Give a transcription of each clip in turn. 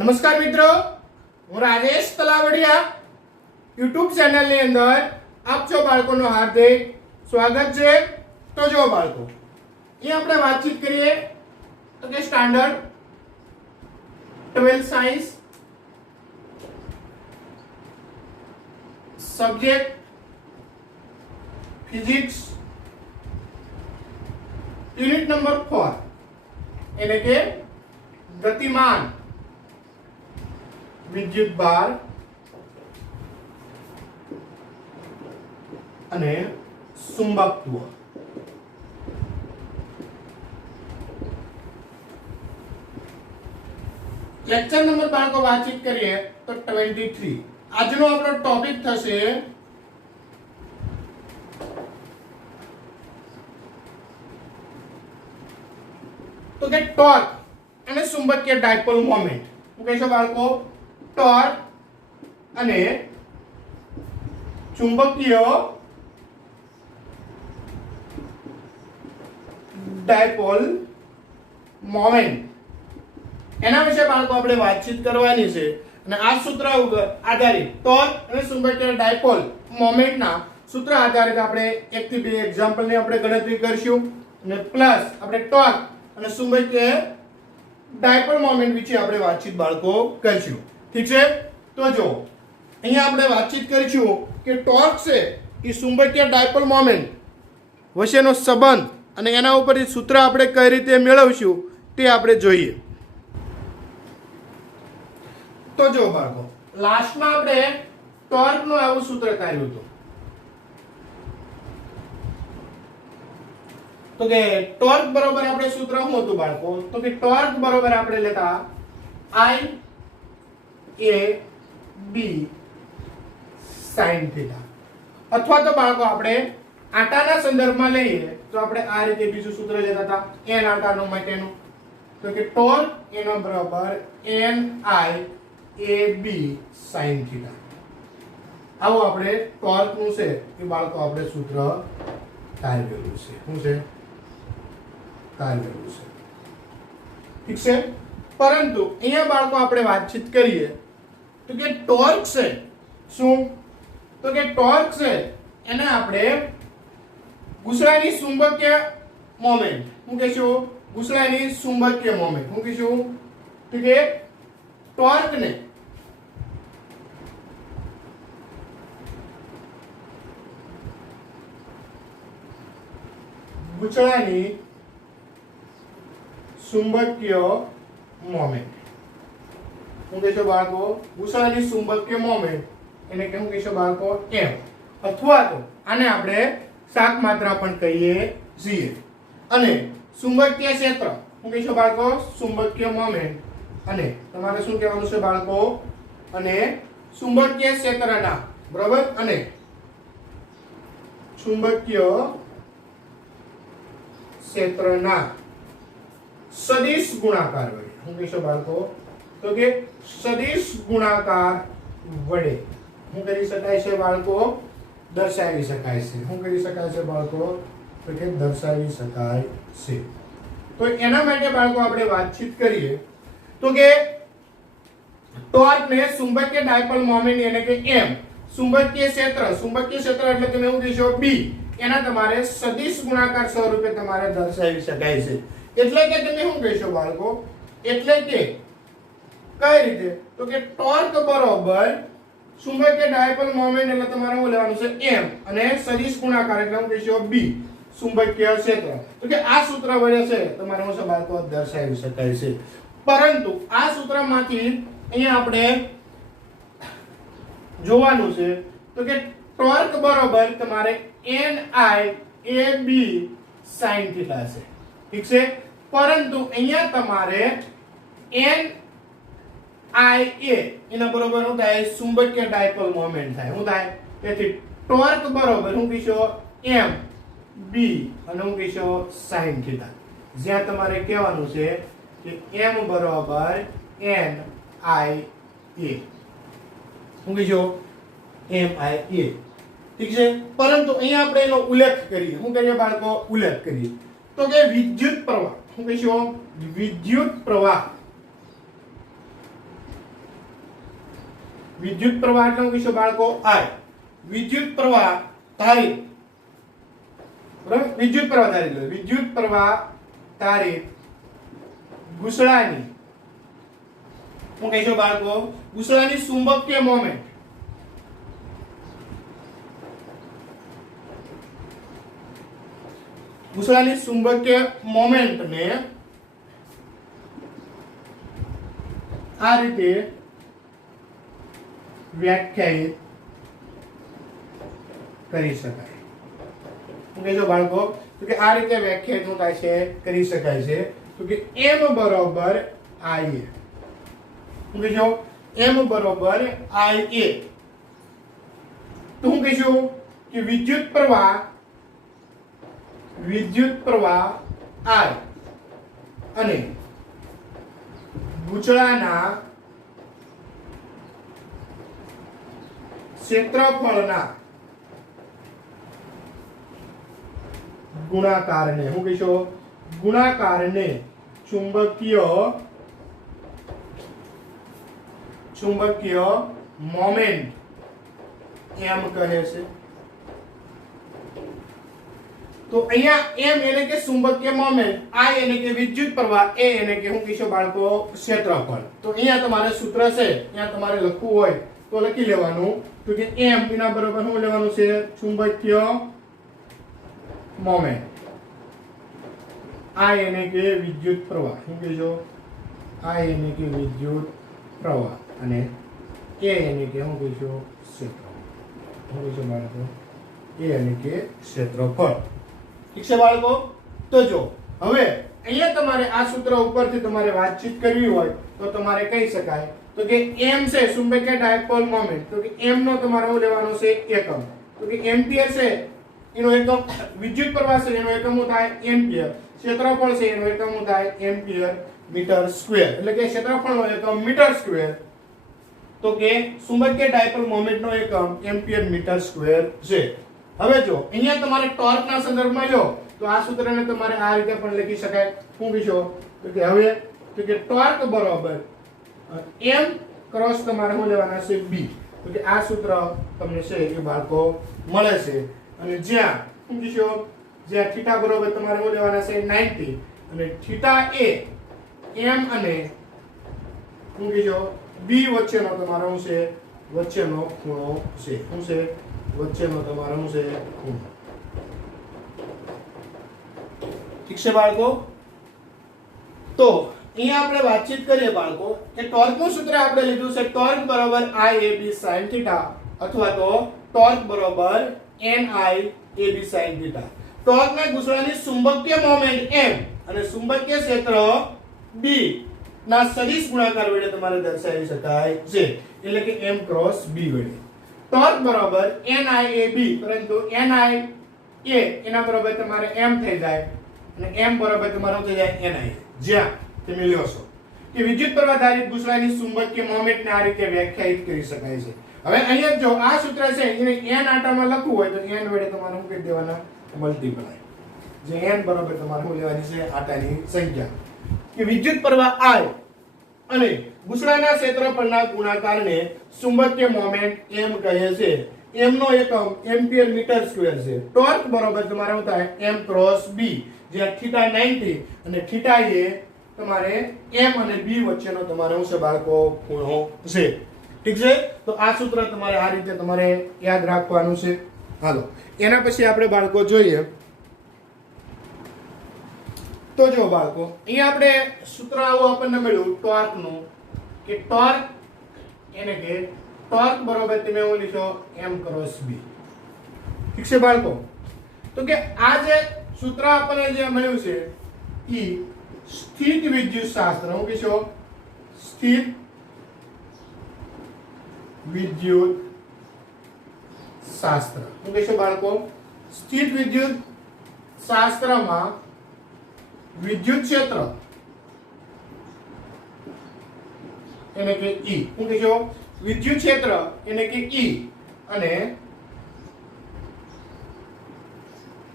નમસ્કાર મિત્રો, હું રાજેશ તલાવડિયા યુટ્યુબ ચેનલની અંદર આપ છો બાળકોનું હાર્દિક સ્વાગત છે। તો જો બાળકો, અહીં આપણે વાતચીત કરીએ તો કે standard 12 science subject physics unit number 4 એટલે કે ગતિમાન વિદ્યુત ભાર અને ચુંબકત્વ। લેક્ચર નંબર બાળકો વાતચીત કરીએ તો 23। આજનો આપણો ટોપિક થશે તો કે ટોર્ક અને ચુંબકીય ડાયપોલ મોમેન્ટ। શું કહેશો બાળકો? ટોર્ક અને ચુંબકીય ડાયપોલ મોમેન્ટ, એના વિશે બાળકો આપણે વાતચીત કરવાની છે। અને આ સૂત્ર આધારિત ટોર્ક અને ચુંબકીય ડાયપોલ મોમેન્ટના સૂત્ર આધારિત આપણે 1 થી 2 એક્ઝામ્પલની આપણે ગણતરી કરીશું અને પ્લસ આપણે ટોર્ક અને ચુંબકીય ડાયપોલ મોમેન્ટ વિશે આપણે વાતચીત બાળકો કરીશું। ઠીક છે? તો જો અહીંયા આપણે વાતચીત કરીશું કે ટોર્ક છે એ ચુંબકીય ડાયપોલ મોમેન્ટ વચ્ચેનો સંબંધ અને એના ઉપર સૂત્ર આપણે કઈ રીતે મેળવશું તે આપણે જોઈએ। તો જો બાળકો, લાસ્ટમાં આપણે ટોર્કનું આવું સૂત્ર કાઢ્યું હતું તો કે ટોર્ક બરોબર આપણે સૂત્ર શું હતું બાળકો? તો કે ટોર્ક બરોબર આપણે લેતા I a b sin theta, અથવા તો બાળકો આપણે આટાના સંદર્ભમાં લઈએ તો આપણે આ રીતે બીજું સૂત્ર લેતા હતા n આટાનો માટેનું, તો કે ટોર્ક એનો બરાબર n I a b sin theta. આવો આપણે ટોર્ક નું છે એ બાળકો આપણે સૂત્ર કાઢેલું છે। શું છે? કાઢેલું છે। ઠીક છે? પરંતુ અહીંયા બાળકો આપણે વાતચીત કરીએ તો કે ટોર્ક છે શું? તો કે ટોર્ક છે એને આપણે ગુસડાની ચુંબકીય મોમેન્ટ, શું કહીશું? ગુસડાની ચુંબકીય મોમેન્ટ શું કહીશું? તો કે ટોર્ક ને ગુસડાની ચુંબકીય મોમેન્ટ શું કહેશો બાળકો? ગુસડાની ચુંબકીય મોમેન્ટ એને કેમ કહેશો બાળકો? m, અથવા તો આને આપણે શાક માત્રા પણ કહીએ છીએ। અને ચુંબકીય ક્ષેત્ર શું કહેશો બાળકો? ચુંબકીય મોમેન્ટ, અને તમારે શું કહેવાનું છે બાળકો? અને ચુંબકીય ક્ષેત્રના બરાબર અને ચુંબકીય ક્ષેત્રના સદિશ ગુણાકાર વડે શું કહેશો બાળકો? તો કે સદિશ ગુણાકાર વડે શું કરી શકાય છે બાળકો? દર્શાવી શકાય છે। શું કરી શકાય છે બાળકો? તો કે દર્શાવી શકાય છે। તો એના માટે બાળકો આપણે વાતચીત કરીએ તો કે ટોર્ક ને ચુંબકીય ડાયપોલ મોમેન્ટ એટલે કે m, ચુંબકીય ક્ષેત્ર એટલે તમે શું કહેશો? b, એના તમારે સદિશ ગુણાકાર સ્વરૂપે તમારે દર્શાવી શકાય છે। એટલે કે તમે શું કહેશો બાળકો? એટલે કે કઈ રીતે? તો કે ટોર્ક બરોબર ચુંબકીય ડાયપોલ મોમેન્ટ એટલે તમારે શું લેવાનું છે? m, અને સદિશ ગુણાકાર એટલે શું કહેશો? b, ચુંબકીય ક્ષેત્ર। તો કે આ સૂત્ર વડે છે તમારે શું છે બાળકો? દર્શાવી શકાય છે। પરંતુ આ સૂત્રમાંથી અહીંયા આપણે જોવાનું છે તો કે ટોર્ક બરોબર તમારે n I a b sin theta છે। ઠીક છે? પરંતુ અહીંયા તમારે n I a એના બરોબર શું થાય? ચુંબકીય ડાયપોલ મોમેન્ટ થાય। શું થાય? તેથી ટોર્ક બરોબર શું કહીશો? m b અને શું કહીશો? sin theta. જ્યાં તમારે કહેવાનું છે કે m બરોબર n I a, શું કહીશો? m I a। ઠીક છે? પરંતુ અહીંયા આપણે એનો ઉલ્લેખ કરીએ। શું કરીએ બાળકો? ઉલ્લેખ કરીએ તો કે વિદ્યુત પ્રવાહ, શું કહીશું? વિદ્યુત પ્રવાહ વિદ્યુત પ્રવાહ એટલે શું કહીશું બાળકો I વિદ્યુત પ્રવાહ ધારિત બરાબર વિદ્યુત પ્રવાહ ધારિત ગુસડાની શું કહીશું બાળકો ગુસડાની ચુંબકીય મોમેન્ટ ગુસડાની ચુંબકીય મોમેન્ટ ને આ રીતે વ્યાખ્યાયિત કરી શકાય શું કહેજો બાળકો તો કે આ રીતે વ્યાખ્યાયિત શું થાય છે કરી શકાય છે તો કે m બરોબર ia શું કહેજો m બરોબર ia તો શું કહીશું કે વિદ્યુત પ્રવાહ I અને ગુચળાના ક્ષેત્રફળના ગુણાકારને શું કહીશું ગુણાકારને ચુંબકીય મોમેન્ટ એમ કહે છે તો અહીંયા m એટલે કે ચુંબકીય મોમેન્ટ I એટલે કે વિદ્યુત પ્રવાહ a એટલે કે શું કહીશું બાળકો ક્ષેત્રફળ તો અહીંયા તમારે સૂત્ર છે ત્યાં તમારે લખવું હોય તો લખી લેવાનું તો કે m એના બરાબર શું લેવાનું છે ચુંબકીય મોમેન્ટ I એટલે કે વિદ્યુત પ્રવાહ શું કહીશું I એટલે કે વિદ્યુત પ્રવાહ અને a એટલે કે શું કહીશું ક્ષેત્રફળ શું કહીશું બાળકો a એટલે કે ક્ષેત્રફળ ઠીક છે બાળકો તો જો હવે અહીંયા તમારે આ સૂત્ર ઉપરથી તમારે વાતચીત કરવી હોય તો તમારે કહી શકાય તો કે m છે ચુંબકીય ડાયપોલ મોમેન્ટ તો કે m નો તમારે શું લેવાનો છે એકમ તો કે એમ્પિયર છે એનો એકમ વિદ્યુત પ્રવાહ છે એનો એકમ શું થાય એમ્પિયર ક્ષેત્રફળ છે એનો એકમ શું થાય એમ્પિયર મીટર સ્ક્વેર એટલે કે ક્ષેત્રફળનો એકમ મીટર સ્ક્વેર તો કે ચુંબકીય ડાયપોલ મોમેન્ટ નો એકમ એમ્પિયર મીટર સ્ક્વેર છે હવે જો અહીંયા તમારે ટોર્ક ના સંદર્ભમાં લો તો આ સૂત્રને તમારે આ રીતે પણ લખી શકાય શું કહીશો તો કે હવે તો કે ટોર્ક બરાબર m ક્રોસ તમારે શું લેવાના છે b તો કે આ સૂત્ર તમને છે એ બાળકો મળે છે અને જ્યાં શું કહીશો જ્યાં થીટા બરાબર તમારે શું લેવાના છે 90 અને થીટા એ m અને શું કહીશો b વચ્ચેનો તમારો શું છે વચ્ચેનો ખૂણો છે શું છે વચ્ચેનો તમારો શું છે ખૂણો ઠીક છે બાળકો તો અહીંયા આપણે વાતચીત કરીએ બાળકો કે ટોર્કનું સૂત્ર આપણે લીધું છે ટોર્ક બરાબર IAB sin થીટા અથવા તો ટોર્ક બરાબર NIAB sin થીટા ટોર્કના ગુસડાની ચુંબકીય મોમેન્ટ m અને ચુંબકીય ક્ષેત્ર b ના સદિશ ગુણાકાર વડે તમારે દર્શાવી શકાય છે એટલે કે m ક્રોસ b વડે ટોર્ક બરાબર NIAB પરંતુ NI એના બરાબર તમારે m થઈ જાય અને m બરાબર તમારું થઈ જાય NI જ્યાં તમે લ્યો છો કે વિદ્યુત પ્રવાહ ધારિત ગુસડાની ચુંબકીય મોમેન્ટ ને આ રીતે વ્યાખ્યાયિત કરી શકાય છે હવે અહીંયા જો આ સૂત્ર છે એને n આટામાં લખવું હોય તો n વડે તમારે શું કરી દેવાના મલ્ટીપ્લાય જે n બરાબર તમારે શું લેવાની છે આટાની સંખ્યા કે વિદ્યુત પ્રવાહ I અને ગુસડાના ક્ષેત્રફળના ગુણાકારને ચુંબકીય મોમેન્ટ m કહે છે m નો એકમ એમ્પિયર મીટર સ્ક્વેર છે ટોર્ક બરાબર તમારે શું થાય m ક્રોસ b જ્યાં થીટા 90 અને થીટા એ તમારે m અને b વચ્ચેનો તમારે શું છે બાળકો ખૂણો છે ઠીક છે તો આ સૂત્ર તમારે આ રીતે તમારે યાદ રાખવાનું છે હાલો એના પછી આપણે બાળકો જોઈએ તો જો બાળકો અહીંયા આપણે સૂત્ર આવું આપણને મળ્યું ટોર્ક નું કે ટોર્ક એને કે ટોર્ક બરોબર તમે એવું લીધો m ક્રોસ b ઠીક છે બાળકો તો કે આ જે સૂત્ર આપણને જે મળ્યું છે ઈ સ્થિત વિદ્યુત શાસ્ત્ર હું કહીશો સ્થિત વિદ્યુત શાસ્ત્ર હું કહીશો બાળકો સ્થિત વિદ્યુત શાસ્ત્રમાં વિદ્યુત ક્ષેત્ર એને કે E હું કહીશો વિદ્યુત ક્ષેત્ર એને કે E અને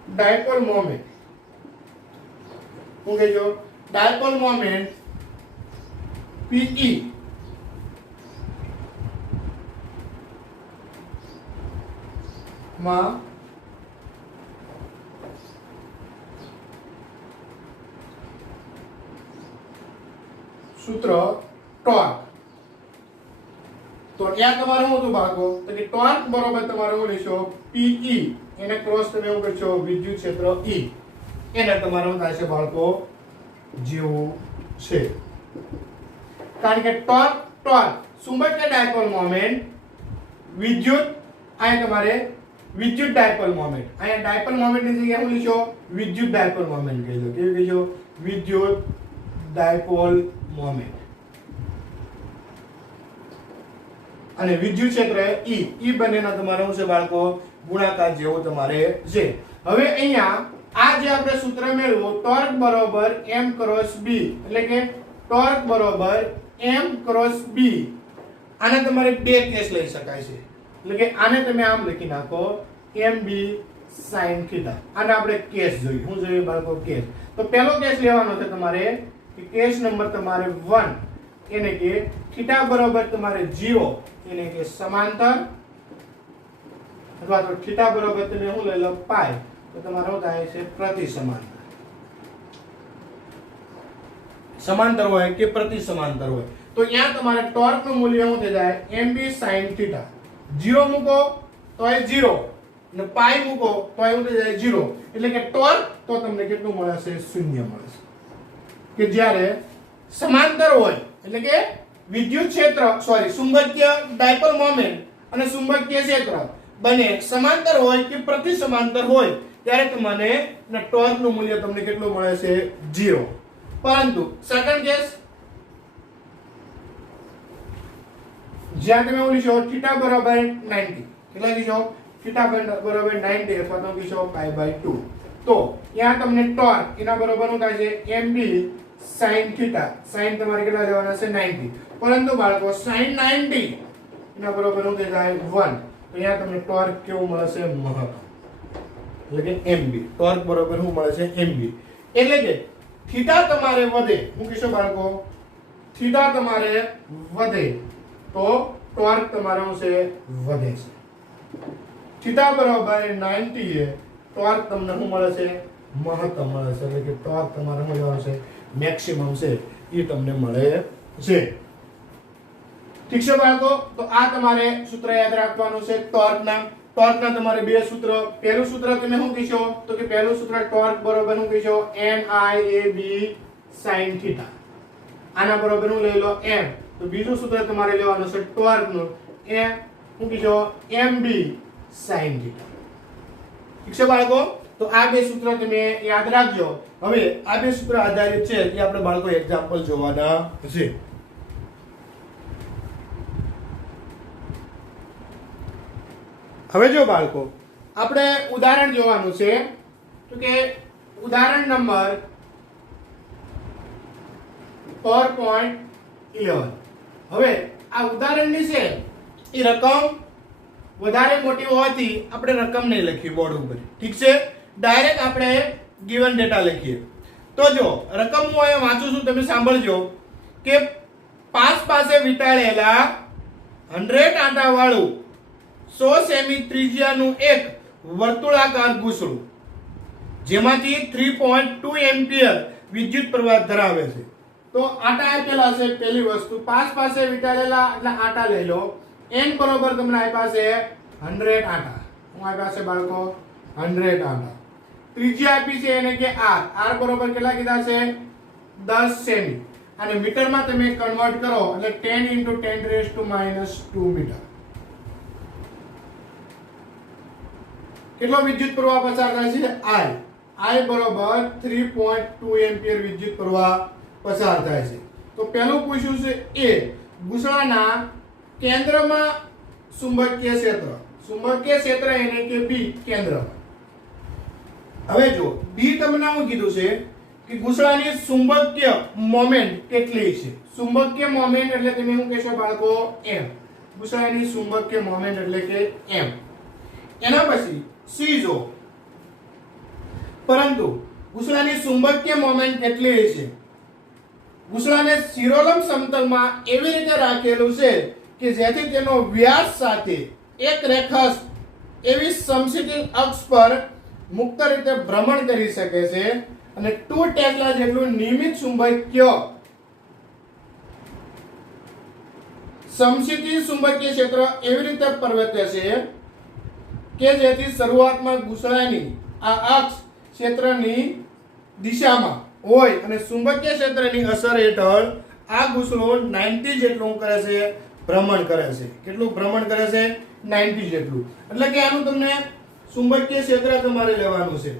ડાયપોલ મોમેન્ટ હું કહીશો ડાયપોલ મોમેન્ટ PE માં સૂત્ર ટોર્ક. તો ત્યાં તમારે શું હતું બાળકો? તો કે ટોર્ક બરોબર તમારે શું લેશો? PE એને ક્રોસ તમે શું કરશો? વિદ્યુત ક્ષેત્ર E એને તમારે શું થાય છે બાળકો? જેવું છે. કારણ કે ટોર્ક ચુંબકીય ડાયપોલ મોમેન્ટ, વિદ્યુત અહીંયા તમારે વિદ્યુત ડાયપોલ મોમેન્ટ, અહીંયા ડાયપોલ મોમેન્ટ ની જગ્યાએ શું લેશો? વિદ્યુત ડાયપોલ મોમેન્ટ કહેજો. કેવું કહેજો? વિદ્યુત ડાયપોલ મોમેન્ટ. અને વિદ્યુત ક્ષેત્ર E બંનેના તમારે શું છે બાળકો? ગુણાકાર જેવું તમારે છે. હવે અહીંયા આ જે આપણે સૂત્ર મેળવ્યું, ટોર્ક બરોબર m ક્રોસ b, એટલે કે ટોર્ક બરોબર m ક્રોસ b. આને તમારે બે કેસ લઈ શકાય છે, એટલે કે આને તમે આમ લખી નાખો mb sin થીટા. આને આપણે કેસ જોઈએ. શું જોઈએ બાળકો? કેસ. તો પહેલો કેસ લેવાનો છે તમારે કે કેસ નંબર તમારે 1, એને કે થીટા બરોબર તમારે 0, એને કે સમાંતર, અથવા તો થીટા બરોબર તમે શું લઈ લો? પાઈ, તો તમારે શું થાય છે? પ્રતિ સમાંતર. સમાંતર હોય કે પ્રતિ સમાંતર હોય, તો અહીંયા તમારે ટોર્ક નું મૂલ્ય શું થઈ જાય? mb sin theta. 0 મૂકો તો એ 0, અને પાઈ મૂકો તો એ થઈ જાય 0, એટલે કે ટોર્ક તો તમને કેટલું મળે છે? 0 મળે છે. કે જ્યારે સમાંતર હોય, એટલે કે વિદ્યુત ક્ષેત્ર ચુંબકીય ડાયપોલ મોમેન્ટ અને ચુંબકીય ક્ષેત્ર બંને સમાંતર હોય કે પ્રતિ સમાંતર હોય, ત્યારે તમને ટોર્ક નું મૂલ્ય તમને કેટલું મળે છે? 0. પરંતુ સેકન્ડ કેસ, જ્યાં તમે એવું લીધો થીટા બરાબર 90, કેટલા લીધો? થીટા બરાબર 90 અથવા તો લીધો π/2, તો ત્યાં તમને ટોર્ક એના બરાબર શું થાય છે? mb sin theta. sin તમારે કેટલા લેવાના છે? 90. પરંતુ બાળકો sin 90 એના બરાબર શું થઈ જાય? 1. તો અહીંયા તમને ટોર્ક કેવું મળે છે? મહત્તમ, એટલે કે mb. ટોર્ક બરાબર શું મળે છે? mb. એટલે કે થીટા તમારે વધે, હું કહીશું બાળકો, થીટા તમારે વધે તો ટોર્ક તમારો શું છે? વધે છે. થીટા બરાબર 90 એ ટોર્ક તમને શું મળે છે? મહત્તમ મળે છે, એટલે કે ટોર્ક તમારે શું લેવાનું છે? મેક્સિમમ છે એ તમને મળે છે. ઠીક છે બાળકો? તો આ તમારે સૂત્ર યાદ રાખવાનું છે ટોર્કના. તમારે બે સૂત્ર. પહેલું સૂત્ર તમે શું કહેશો? તો કે પહેલું સૂત્ર ટોર્ક બરોબર શું કહેશો? NIAB sin theta. આના બરોબર શું લઈ લો? m. તો બીજું સૂત્ર તમારે લેવાનું છે ટોર્ક નું, એ શું કહેશો? MB sin theta. ઠીક છે બાળકો? તો આ બે સૂત્ર તમે યાદ રાખજો. હવે આ બે સૂત્ર આધારિત છે એ આપણે બાળકો એક્ઝામ્પલ જોવાના છે. હવે જો બાળકો આપણે ઉદાહરણ જોવાનું છે, તો કે ઉદાહરણ નંબર 4.11. હવે આ ઉદાહરણની છે એ રકમ વધારે મોટી હોવાથી આપણે રકમ નહીં લખી બોર્ડ ઉપર. ઠીક છે? ડાયરેક્ટ આપણે ગિવન ડેટા લખીએ. તો જો રકમ હું અહીંયા વાંચું છું, તમે સાંભળજો કે 5 પાસે વીંટાળેલા 100 આંટા વાળું 100 સેમી ત્રિજ્યાનું એક વર્તુળાકાર ઘૂંસડું, જેમાંથી 3.2 એમ્પિયર વિદ્યુત પ્રવાહ ધરાવે છે. તો આંટા આપેલા છે. પહેલી વસ્તુ 5 પાસે વીંટાળેલા એટલે આંટા લઈ લો. n બરોબર તમને આપ્યા છે 100 આંટા. હું આપ્યા છે બાળકો? 100 આંટા. ત્રિજ્યા આપી છે એને કે r બરોબર કેટલા કીધા છે? 10 સેમી. અને મીટરમાં તમે કન્વર્ટ કરો એટલે 10 × 10⁻² મીટર. કેટલો વિદ્યુત પ્રવાહ પસાર થાય છે? I બરોબર 3.2 એમ્પિયર વિદ્યુત પ્રવાહ પસાર થાય છે. તો પહેલું પૂછ્યું છે એ ઘૂંસડાના કેન્દ્રમાં ચુંબકીય ક્ષેત્ર એને કે B કેન્દ્રમાં. હવે જો B તમને શું કીધું છે કે ઘૂંસડાની ચુંબકીય મોમેન્ટ કેટલી છે? ચુંબકીય મોમેન્ટ એટલે તમે શું કહેશો બાળકો? m. ઘૂંસડાની ચુંબકીય મોમેન્ટ એટલે કે m. એના પછી C જો, પરંતુ ઘૂંસડાની ચુંબકીય મોમેન્ટ કેટલી છે? ઘૂંસડાને શિરોલંબ સમતલમાં એવી રીતે રાખેલું છે કે જેથી તેનો વ્યાસ સાથે એક એવી સમશીતોષ્ણ અક્ષ પર મુક્ત રીતે ભ્રમણ કરી શકે છે અને 2 ટેસ્લા જેટલું નિયમિત ચુંબકીય સમશીતોષ્ણ ચુંબકીય ક્ષેત્ર એવી રીતે પ્રવર્તે છે કે જેથી શરૂઆતમાં ઘૂસણાની આ અક્ષ ક્ષેત્રની દિશામાં હોય અને ચુંબકીય ક્ષેત્રની અસર હેઠળ આ ઘૂસણો 90 જેટલું કરે છે, ભ્રમણ કરે છે. કેટલું ભ્રમણ કરે છે? 90 જેટલું. એટલે કે આનું તમને ચુંબકીય ક્ષેત્ર તમારે લેવાનું છે,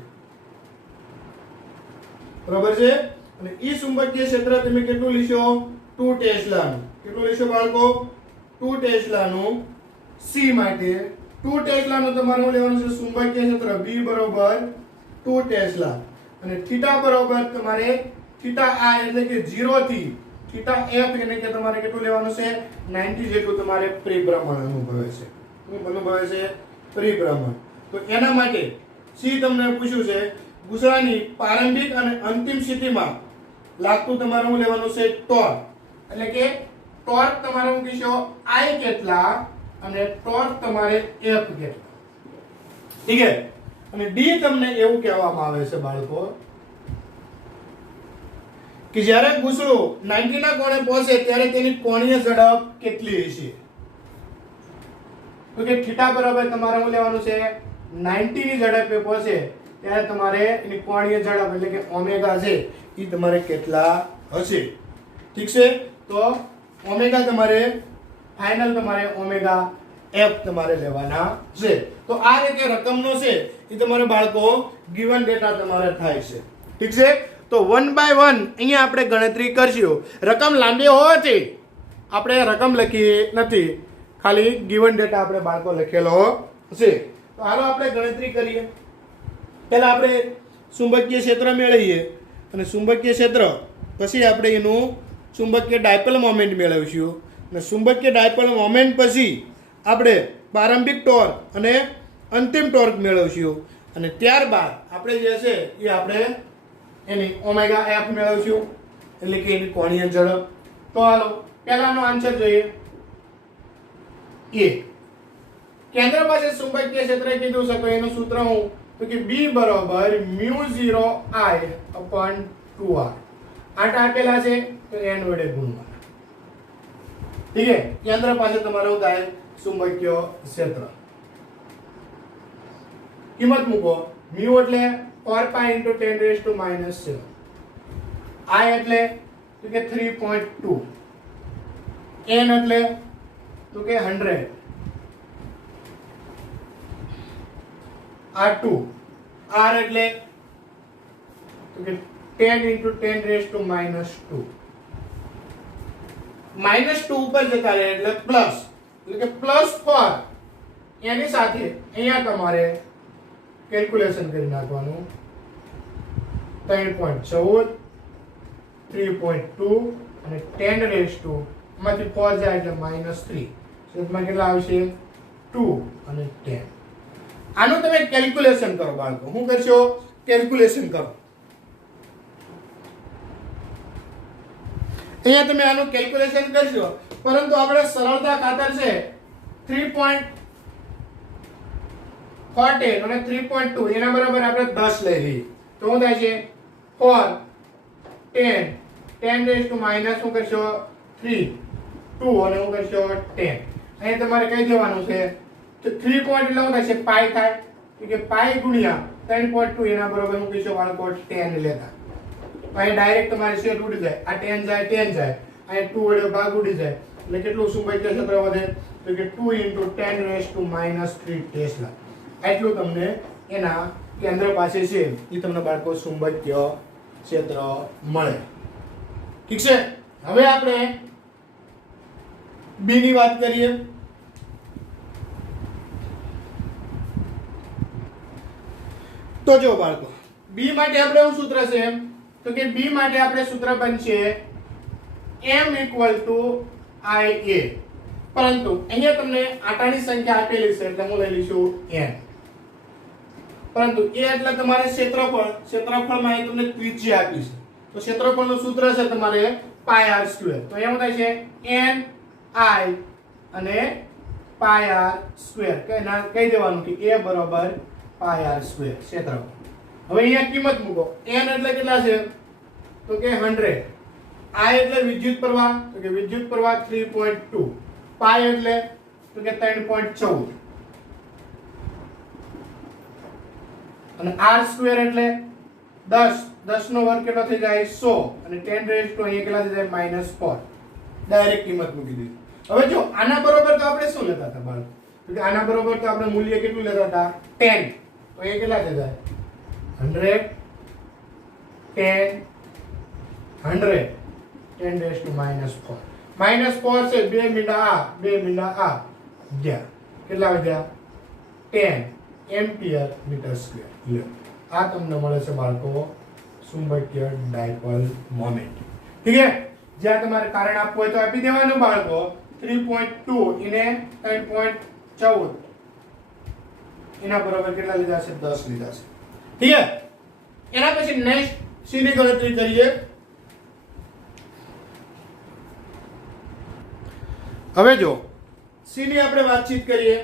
બરાબર છે. અને ઈ ચુંબકીય ક્ષેત્ર તમે કેટલું લેશો? 2 ટેસ્લાનું. કેટલું લેશો બાળકો? 2 ટેસ્લાનું. સી માટે 2 ટેસ્લાનું તમારે લેવાનું છે ચુંબકીય ક્ષેત્ર B બરાબર 2 ટેસ્લા અને થીટા બરાબર તમારે થીટા r એટલે કે 0 થી થીટા f એટલે કે તમારે કેટલું લેવાનું છે? 90 જેટલું તમારે પરિભ્રમણ અનુભવે છે. શું અનુભવે છે? પરિભ્રમણ. તો એના માટે સી તમને પૂછ્યું છે ઘૂસણાની પ્રારંભિક અને અંતિમ સ્થિતિમાં લાગતું તમારે શું લેવાનું છે? ટોર્ક. એટલે કે ટોર્ક તમારે શું કહેશો? I કેટલા અને ટોર્ક તમારે F કેટલા. ઠીક છે. અને D તમને એવું કહેવામાં આવે છે બાળકો કે જ્યારે ઘૂસણું 90 ના કોણે પહોંચે ત્યારે તેની કોણીય ઝડપ કેટલી હશે? તો કે થીટા બરાબર તમારે શું લેવાનું છે? 90 ની ઝડપે પહોંચે ત્યારે તમારે એની કોણીય ઝડપ એટલે કે ઓમેગા છે એ તમારે કેટલા હશે? ઠીક છે. તો ઓમેગા તમારે ફાઇનલ તમારે ઓમેગા f તમારે લેવાના છે. તો આ રીતે રકમનો છે એ તમારે બાળકો ગિવન ડેટા તમારે થાય છે. ઠીક છે. તો 1 બાય 1 અહીંયા આપણે ગણતરી કરશું. રકમ લાંબી હોવાથી આપણે રકમ લખી નથી, ખાલી ગિવન ડેટા આપણે બાળકો લખેલો છે. તો હાલો આપણે ગણતરી કરીએ. પહેલા આપણે ચુંબકીય ક્ષેત્ર મેળવીએ અને ચુંબકીય ક્ષેત્ર પછી આપણે એનું ચુંબકીય ડાયપોલ મોમેન્ટ મેળવીશું અને ચુંબકીય ડાયપોલ મોમેન્ટ પછી આપણે પ્રારંભિક ટોર્ક અને અંતિમ ટોર્ક મેળવીશું અને ત્યારબાદ આપણે જે છે એ આપણે એની ઓમેગા f મેળવીશું એટલે કે એની કોણીય ઝડપ. તો હાલો પહેલાનો આન્સર જોઈએ. એ કેન્દ્ર પાસે ચુંબકીય ક્ષેત્ર કીધું છે તો એનું સૂત્ર હું તો કે B બરાબર μ0I/2r. આટ આપેલા છે તો n વડે ગુણવાના. ઠીક છે. કેન્દ્ર પાસે તમારું થાય ચુંબકીય ક્ષેત્ર. કિંમત મૂકો. μ એટલે 4 pi × 10⁻⁻⁷. I એટલે તો કે 3.2. n એટલે તો કે 100. R2 R એટલે તો કે 10 × 10⁻². -2 ઉપર જતા રહે એટલે પ્લસ, એટલે કે +4 એની સાથે અહીંયા તમારે કેલ્ક્યુલેશન કરી નાખવાનું. 3.14 3.2 અને 10⁻² માંથી 4 જાય એટલે -3. છેદમાં કેટલા આવશે? 2 અને 10. આનું તમે કેલ્ક્યુલેશન કરો બાળકો. શું કરશો? કેલ્ક્યુલેશન કરો. અહીંયા તમે આનું કેલ્ક્યુલેશન કરશો, પરંતુ આપણે સરળતા ખાતર છે 3.14 અને 3.2 એના બરાબર આપણે 10 લઈ લઈએ તો શું થાય છે? 4 10 10⁻⁻ શું કરશો? 3 2 અને શું કરશો? 10. અહીં તમારે કહી દેવાનું છે તો 3 પોઈન્ટ એટલે શું થાય છે? પાઈ થાય કે પાઈ ગુણ્યા 3.2 એના બરાબર શું કહીશું બાળકો? 10 લેતા. અહીં ડાયરેક્ટ તમારે શેર ઉડી જાય. આ 10 જાય 10 જાય, અહીં 2 વડે ભાગ ઉડી જાય એટલે કેટલું ચુંબકીય ક્ષેત્ર વધે? તો કે 2 × 10⁻³ ટેસ્લા. એટલું તમને એના કેન્દ્ર પાસે છે એ તમને બાળકો ચુંબકીય ક્ષેત્ર મળે. ઠીક છે. હવે આપણે બી ની વાત કરીએ. તો જો બાળકો બી માટે આપણે શું સૂત્ર છે? તો કે બી માટે આપણે સૂત્ર બનશે m = IA. પરંતુ અહીંયા તમને આટાની સંખ્યા આપેલી છે એટલે હું લઈ લઈશું n. પરંતુ a એટલે તમારે ક્ષેત્રફળ, ક્ષેત્રફળમાં અહીં તમને ત્રિજ્યા આપી છે તો ક્ષેત્રફળનું સૂત્ર છે તમારે πr². તો એમ થાય છે n I અને પાઈ આર સ્ક્વેર કહી દેવાનું કે a બરાબર પાઈ આર સ્ક્વેર ક્ષેત્રફળ. હવે અહીંયા કિંમત મૂકો. n એટલે કેટલા છે તો કે 100. I એટલે વિદ્યુત પ્રવાહ તો કે વિદ્યુત પ્રવાહ 3.2. પાઈ એટલે તો કે 3.14 અને r સ્ક્વેર એટલે 10 નો વર્ગ કેટલો થઈ જાય 100 અને 10 રેઝ ટુ અહીંયા કેટલા થઈ જાય -4. ડાયરેક્ટ કિંમત મૂકી દીધી. હવે જો આના બરોબર તો આપણે શું લેતા હતા બાળકો તો કે આના બરોબર તો આપણે મૂલ્ય કેટલું લેતા હતા 10. તો એ કેટલા થઈ જાય 100 10 100 10 રેઝ ટુ -4. -4 છે 2 મીંડા આ 2 મીંડા આ ગયા કેટલા વધ્યા 10 એમ્પિયર મીટર સ્ક્વેર. લ્યો આ તમને મળે છે બાળકો ચુંબકીય ડાયપોલ મોમેન્ટ. ઠીક છે. જ્યાં તમારે કારણ આપવું હોય તો આપી દેવાનું બાળકો. 3.2 એને 3.14 એના બરાબર કેટલા લીધા છે 10 લીધા છે. ઠીક છે. એના પછી નેક્સ્ટ સી ની ગણતરી કરીએ. હવે જો સી ની આપણે વાતચીત કરીએ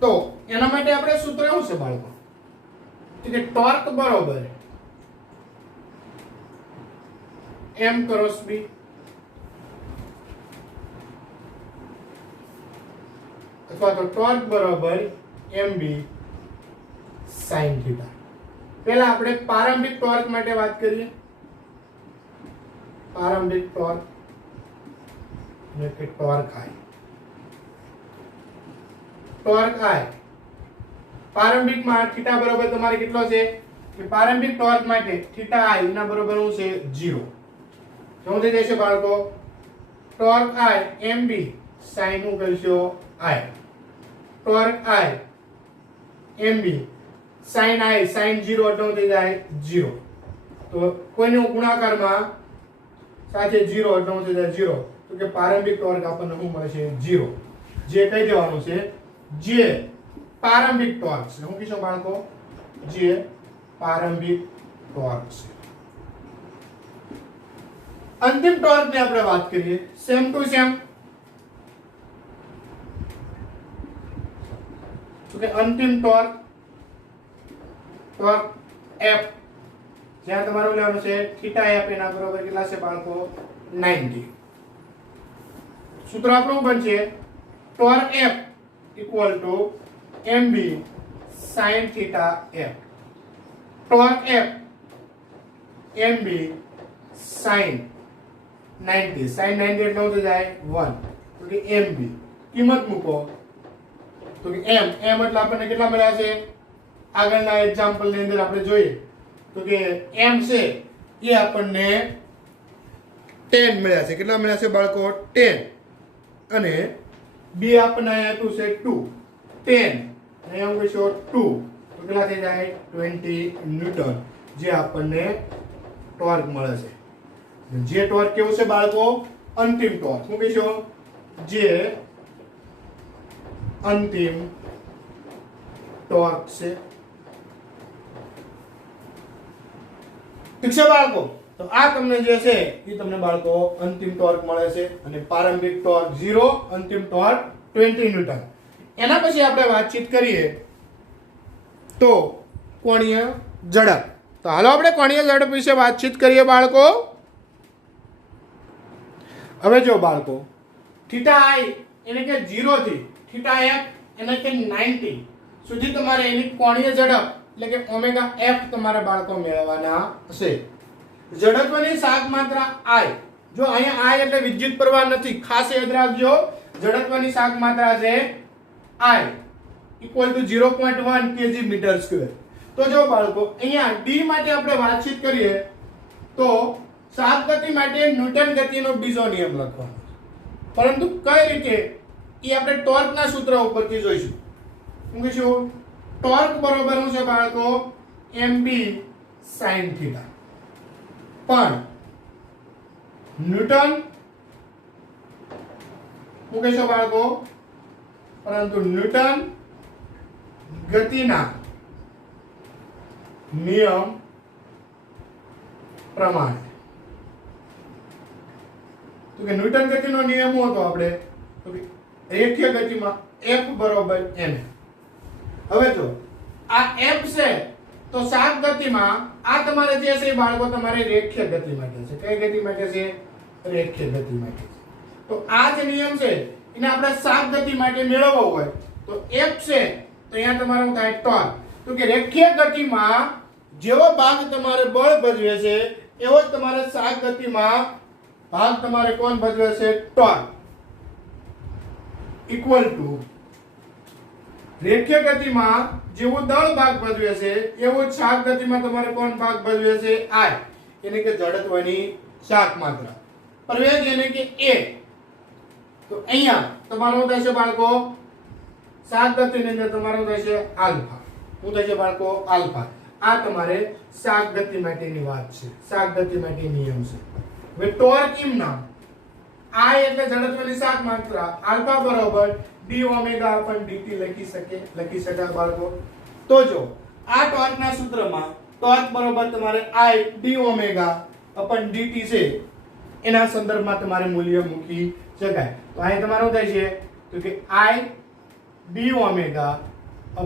તો એના માટે આપણે સૂત્ર શું છે બાળકો કે ટોર્ક બરોબર m ક્રોસ b અથવા તો ટોર્ક બરોબર mb sin થીટા. પહેલા આપણે પ્રારંભિક ટોર્ક માટે વાત કરીએ. પ્રારંભિક ટોર્ક એટલે કે ટોર્ક I. ટોર્ક I પ્રારંભિક માં થીટા બરાબર તમારે કેટલો છે કે પ્રારંભિક ટોર્ક માટે થીટા I ના બરાબર શું છે 0. શું થઈ જશે બાળકો ટોર્ક I mb sin નું કરશો I. Torque I mb sin I sin 0 એટલે થઈ જાય 0. તો કોઈનો ગુણાકારમાં સાથે 0 એટલે થઈ જાય 0. તો કે પ્રારંભિક ટોર્ક આપણને શું મળે છે 0. જે કહી દેવાનું છે જે પ્રારંભિક ટોર્ક છે. શું કહીશું બાળકો જે પ્રારંભિક ટોર્ક છે. અંતિમ ટોર્ક ની આપણે વાત કરીએ સેમ ટુ સેમ. તો કે અંતિમ ટોર્ક ટોર્ક F જ્યાં તમારું લેવાનું છે થીટા F એના બરાબર કેટલા છે બાળકો 90. સૂત્ર આપણું બનશે torque F equal to mb sin theta F. Torque F mb sin 90 sin 90 એટલે શું થઈ જાય 1. તો કે mb કિંમત મૂકો તો કે m એટલે આપણને કેટલા મળ્યા છે આગળના એક્ઝામ્પલ ની અંદર આપણે જોઈએ તો કે m છે એ આપણને 10 મળ્યા છે. કેટલા મળ્યા છે બાળકો 10 અને b આપણને અહીંયા આપ્યું છે 2 10 અહીંયા હું કહીશું 2 તો કેટલા થઈ જાય 20 ન્યૂટન જે આપણને ટોર્ક મળે છે. જે ટોર્ક કેવું છે બાળકો અંતિમ ટોર્ક. હું કહીશું જે અંતિમ ટોર્ક છે. ઠીક છે બાળકો. તો આ તમને જે છે એ તમને બાળકો અંતિમ ટોર્ક મળે છે અને પ્રારંભિક ટોર્ક 0 અંતિમ ટોર્ક 20 ન્યૂટન. એના પછી આપણે વાતચીત કરીએ તો કોણીય ઝડપ. તો હાલો આપણે કોણીય ઝડપ વિશે વાતચીત કરીએ બાળકો. હવે જો બાળકો થીટા I એને કે 0 થી થીટા F એને કે 90 સુધી તમારે એની કોણીય ઝડપ એટલે કે ઓમેગા F તમારા બાળકો મેળવવાના હશે. ઝડપની સાત માત્રા I. જો અહીંયા I એટલે વિદ્યુત પ્રવાહ નથી, ખાસ યાદ રાખજો. ઝડપની સાત માત્રા છે I equal to 0.1 kg meter square. તો જો બાળકો અહીંયા d માટે આપણે વાતચીત કરીએ તો શાક ગતિ માટે ન્યૂટન ગતિનો બીજો નિયમ લખવાનો. પરંતુ કઈ રીતે એ આપણે ટોર્કના સૂત્ર ઉપરથી જોઈશું. શું કહીશું ટોર્ક બરોબર શું છે બાળકો mb sin થીટા. પણ ન્યૂટન શું કહેશો બાળકો પરંતુ ન્યૂટન ગતિના નિયમ પ્રમાણે. તો કે ન્યૂટન ગતિનો નિયમ શું હતો આપણે તો કે રેખીય ગતિમાં F બરોબર m. હવે જો આ f છે તો શાક ગતિમાં આ તમારે જે છે બાળકો તમારે રેખીય ગતિ માટે છે. કઈ ગતિ માટે છે? રેખીય ગતિ માટે છે. તો આ જે નિયમ છે એને આપણે શાક ગતિ માટે મેળવવો હોય તો f છે તો અહીંયા તમારે શું થાય? ટોર્ક. તો કે રેખીય ગતિમાં જેવો ભાગ તમારે બળ ભજવે છે એવો જ તમારે શાક ગતિમાં ભાગ તમારે કોણ ભજવે છે? ટોર્ક. ઇક્વલ ટુ રેખીય ગતિમાં જેવું દળ ભાગ ભજવે છે એવું જ શાક ગતિમાં તમારે કોણ ભાગ ભજવે છે? I. એટલે કે જડત્વની શાક માત્રા. પ્રવેગ એટલે કે a. તો અહીંયા તમારું થશે બાળકો શાક ગતિની અંદર તમારું થશે આલ્ફા. શું થશે બાળકો? આલ્ફા. આ તમારે શાક ગતિ માટેની વાત છે. શાક ગતિ માટે નિયમ છે. હવે ટોર્ક ઇમ નામ I એટલે જડત્વની શાક માત્રા આલ્ફા બરોબર d ઓમેગા upon dt લખી શકાય બાળકો. તો જો આ ટોર્કના સૂત્રમાં ટોર્ક બરોબર તમારે I d omega upon dt છે એના સંદર્ભમાં તમારે મૂલ્ય મૂકી શકાય. તો અહીં તમારું થાય છે તો કે I d omega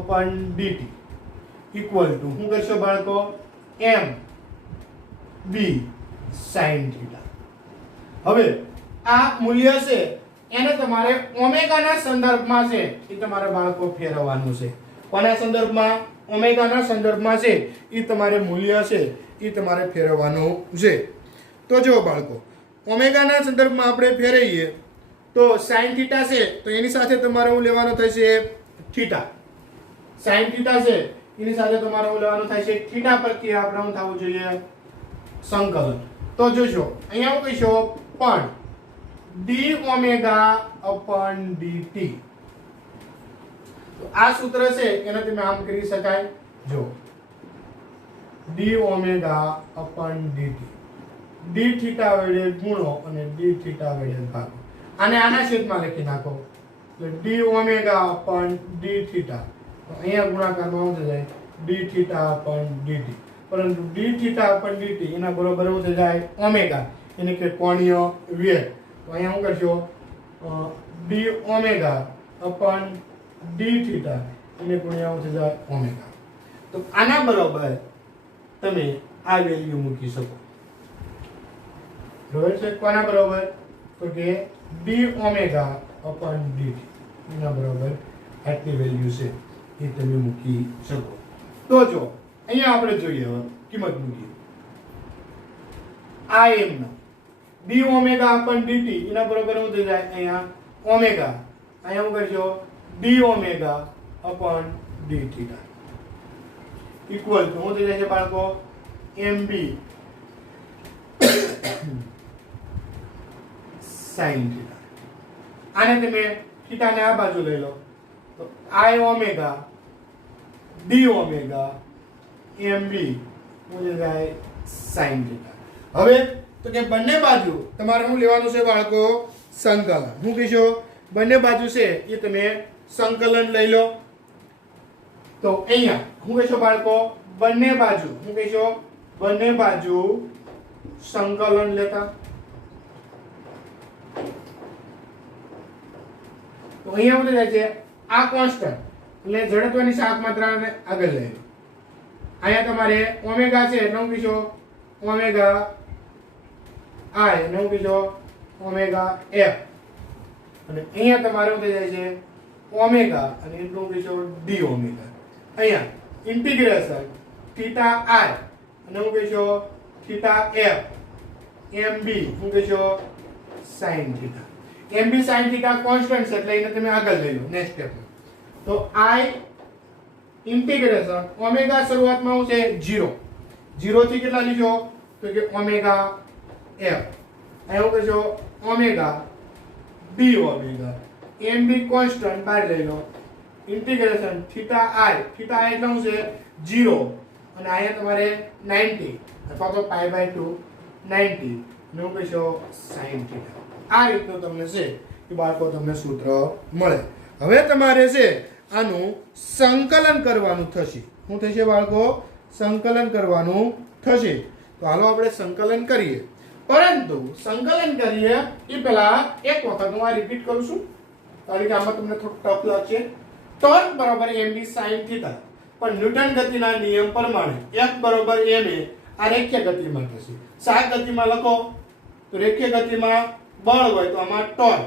upon dt equal to શું કરશો બાળકો? m b sin theta. હવે આ મૂલ્ય છે એને તમારે ઓમેગાના સંદર્ભમાં છે એ તમારે બાળકો ફેરવવાનું છે. કોના સંદર્ભમાં? ઓમેગાના સંદર્ભમાં છે એ તમારે મૂલ્ય છે એ તમારે ફેરવવાનું છે. તો જો બાળકો ઓમેગાના સંદર્ભમાં આપણે ફેરવીએ તો sin થીટા છે તો એની સાથે તમારે શું લેવાનું થશે? થીટા. sin થીટા છે એની સાથે તમારે શું લેવાનું થાય છે? થીટા પરથી આપણે શું થવું જોઈએ? સંકલન. તો જોશો અહીંયા હું કહીશો પણ d ઓમેગા upon dt. તો આ સૂત્ર છે એને તમે આમ કરી શકાય. જો d omega upon dt d theta વડે ગુણો અને d થીટા વડે ભાગો. આને આના છેદમાં લખી નાખો એટલે d omega upon d theta. તો અહીંયા ગુણાકારમાં શું થઈ જાય? d theta upon dt. પરંતુ d થીટા upon dt એના બરોબર શું થઈ જાય? ઓમેગા. એને કે કોણીય વેગ. તો અહીંયા શું કરશો? d omega upon d theta એને ગુણ્યા થઈ જાય ઓમેગા. તો આના બરોબર તમે આ વેલ્યુ મૂકી શકો. બરોબર છે? કોના બરોબર? તો કે d ઓમેગા upon dt એના બરોબર આટલી વેલ્યુ છે એ તમે મૂકી શકો. તો જો અહીંયા આપણે જોઈએ હવે કિંમત મૂકીએ. આ m નો d ઓમેગા upon dt એના બરોબર શું થઈ જાય? અહીંયા ઓમેગા. અહીંયા શું કરશો? d omega upon d theta equal to શું થઈ જાય છે બાળકો? mb sin theta. આને તમે થીટાને આ બાજુ લઈ લો તો I omega d omega mb શું થઈ જાય? sin theta. હવે તો કે બંને બાજુ તમારે શું લેવાનું છે બાળકો? સંકલન. શું કહીશો? બંને બાજુ છે એ તમે સંકલન લઈ લો. તો અહીંયા શું કહીશો બાળકો? બંને બાજુ શું કહીશો? બંને બાજુ સંકલન લેતા. તો અહીંયા શું થાય છે? આ કોન્સ્ટન્ટ એટલે જડત્વની શાક માત્રાને આગળ લઈ લો. અહીંયા તમારે ઓમેગા છે એટલે શું કહીશો? ઓમેગા I અને હું કીધો ઓમેગા f અને અહીંયા તમારે શું થઈ જાય છે? ઓમેગા અને એટલું કીધો d ઓમેગા. અહીંયા ઇન્ટિગ્રેશન થીટા I અને હું કહીશો થીટા f mb હું કહીશો sin theta. mb sin theta constant છે એટલે એને તમે આગળ લઈ લો નેક્સ્ટ સ્ટેપ. તો I ઇન્ટિગ્રેશન ઓમેગા શરૂઆતમાં શું છે? 0. 0 થી કેટલા લીધો? તો કે ઓમેગા f. અહીંયા હું કહીશો omega d omega mb constant બહાર લઈ લો integration theta I. Theta I એટલે શું છે? 0 અને અહીંયા તમારે 90 અથવા તો પાઈ બાય 2 90 ને હું કહીશો sin થીટા. આ રીતનું તમને છે કે બાળકો તમને સૂત્ર મળે. હવે તમારે છે આનું સંકલન કરવાનું થશે. શું થશે બાળકો? સંકલન કરવાનું થશે. તો હાલો આપણે સંકલન કરીએ. પરંતુ સંકલન કરીએ એ પહેલા એક વખત હું આ રિપીટ કરું છું. કારણ કે આમાં તમને થોડું ટફ લાગશે. ટોર્ક બરાબર mb sin થીટા. પણ ન્યૂટન ગતિના નિયમ પ્રમાણે F બરાબર ma આ રેખીય ગતિમાં થશે. શાક ગતિમાં લખો તો રેખીય ગતિમાં બળ હોય તો આમાં ટોર્ક,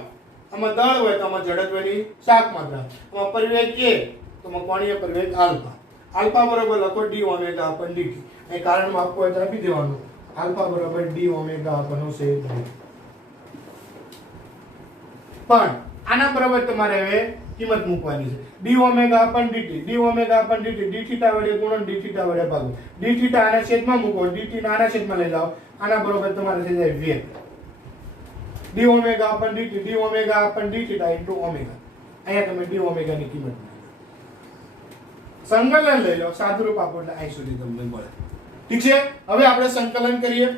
આમાં દળ હોય તો આમાં ઝડપની શાક માત્રા, આમાં પરિવેગ a તો આમાં કોણીય પરિવેગ આલ્ફા. આલ્ફા બરાબર લખો d ઓમેગા upon dt. અહીં કારણમાં આપવું હોય તો આપી દેવાનું. આલ્ફા બરાબર d ઓમેગા upon છે dt. પણ આના બરાબર તમારે હવે કિંમત મૂકવાની છે. d omega upon dt, d omega upon dt, d theta વડે ગુણન, d થીટા વડે ભાગો. d થીટા આના છેદમાં મૂકો, dt ના આના છેદમાં લઈ જાઓ. આના બરાબર તમારે થઈ જાય વેગ. d omega upon dt, d omega upon d theta into omega. અહીંયા તમે d ઓમેગા ની કિંમત મૂકો. સંકલન લઈ લો, સાદુરૂપ આપો એટલે અહીં સુધી તમને મળે. ઠીક છે? હવે આપણે સંકલન કરીએ.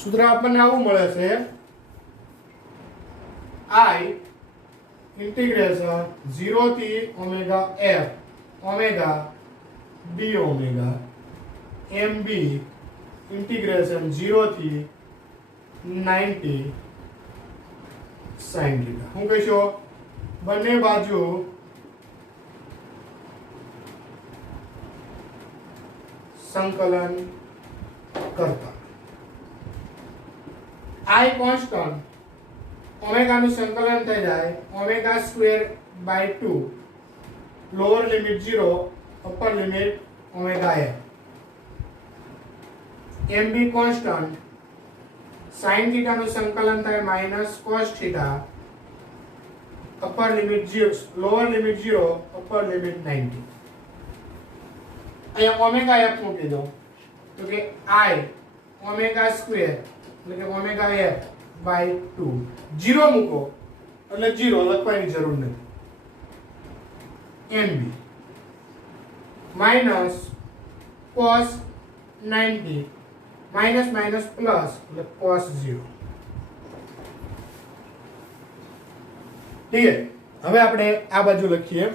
સૂત્ર આપણને આવું મળે છે, I ઇન્ટિગ્રેશન 0 થી omega f omega d omega mb integration 0 થી 90 sin થીટા. હું કહીશો બંને બાજુ સંકલન કરતા I કોન્સ્ટન્ટ ઓમેગા નું સંકલન થઈ જાય omega square by 2 lower limit 0 upper limit omega f. mb constant sin theta નું સંકલન થાય minus cos theta upper limit 0 lower limit 0 upper limit 90. અહીંયા ઓમેગા f મૂકી દો તો કે I ઓમેગા સ્ક્વેર એટલે કે ઓમેગા f બાય 2 0 મૂકો એટલે 0 લખવાની જરૂર નથી. mb minus cos 90 minus minus plus એટલે cos 0. ઠીક છે? હવે આપણે આ બાજુ લખીએ.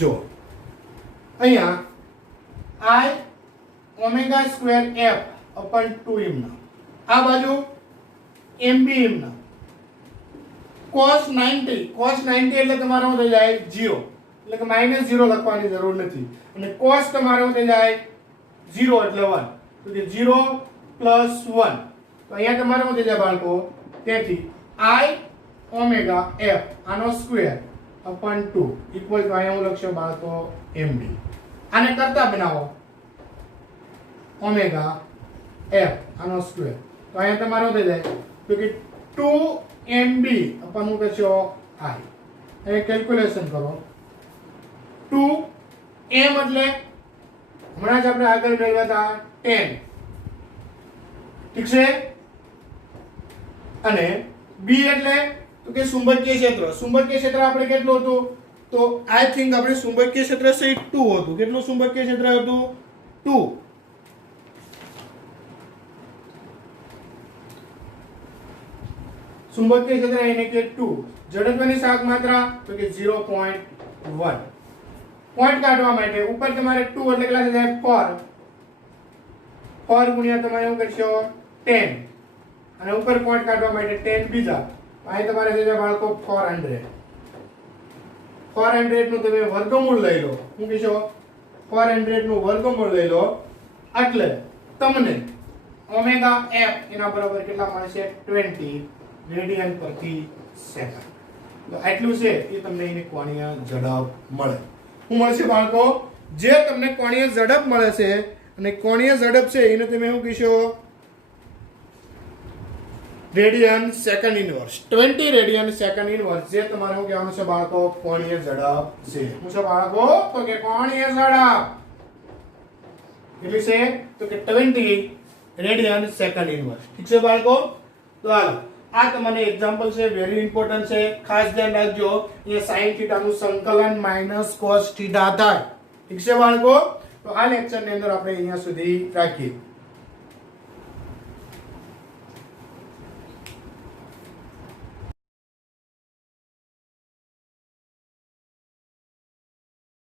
જો અહીંયા I omega square f upon 2m ના આ બાજુ mb m ના cos 90 એટલે તમારો થઈ જાય 0 એટલે કે માઈનસ 0 લખવાની જરૂર નથી અને cos તમારો થઈ જાય 0 એટલે 1 તો કે 0 પ્લસ 1 તો અહીંયા તમારો થઈ જાય બાળકો તેથી I ઓમેગા f આનો સ્ક્વેર upon 2 ઇક્વલ ટુ અહીંયા હું લખશો બાળકો mb. આને કરતા બનાવો ઓમેગા f આનો સ્ક્વેર તો અહીંયા તમારો થઈ જાય તો કે 2mb upon હું કહેશો I. હવે કેલ્ક્યુલેશન કરો 2m એટલે હમણાં જ આપણે આગળ મેળવ્યા હતા 10 ઠીક છે અને b એટલે તો કે ચુંબકીય ક્ષેત્ર આપણે કેટલું હતું તો આઈ થિંક આપણે ચુંબકીય ક્ષેત્ર છે 2 હતું. કેટલું ચુંબકીય ક્ષેત્ર હતું 2. ચુંબકીય ક્ષેત્ર એને કે 2. ઝડપની શાક માત્રા તો કે 0.1. પોઈન્ટ કાઢવા માટે ઉપર તમારે 2 એટલે કેટલા થઈ જાય 4 ગુણ્યા તમારે શું કરશો 10 અને ઉપર પોઈન્ટ કાઢવા માટે 10 બીજા અહીં તમારે થઈ જાય બાળકો 400 નું તમે વર્ગમૂળ લઈ લો. શું કહેશો 400 નું વર્ગમૂળ લઈ લો એટલે તમને ઓમેગા f એના બરાબર કેટલા મળશે 20 રેડિયન પ્રતિ સેકન્ડ. તો આટલું છે એ તમને એની કોણીય ઝડપ મળે. શું મળશે બાળકો જે તમને કોણીય ઝડપ મળે છે અને કોણીય ઝડપ છે એને તમે શું કહેશો radian second inverse 20 radian second inverse જે તમારે શું કહેવાનું છે બાળકો કોણીય ઝડપ છે. શું છે બાળકો તો કે કોણીય ઝડપ કેટલી છે તો કે 20 રેડિયન સેકન્ડ ઇનવર્સ. ઠીક છે બાળકો? તો હાલો આ તમારે એક્ઝામ્પલ છે વેરી ઇમ્પોર્ટન્ટ છે ખાસ ધ્યાન રાખજો. એ sin થીટા નું સંકલન માઈનસ cos થીટા થાય. ઠીક છે બાળકો? તો આ લેક્ચર ની અંદર આપણે અહીંયા સુધી રાખીએ.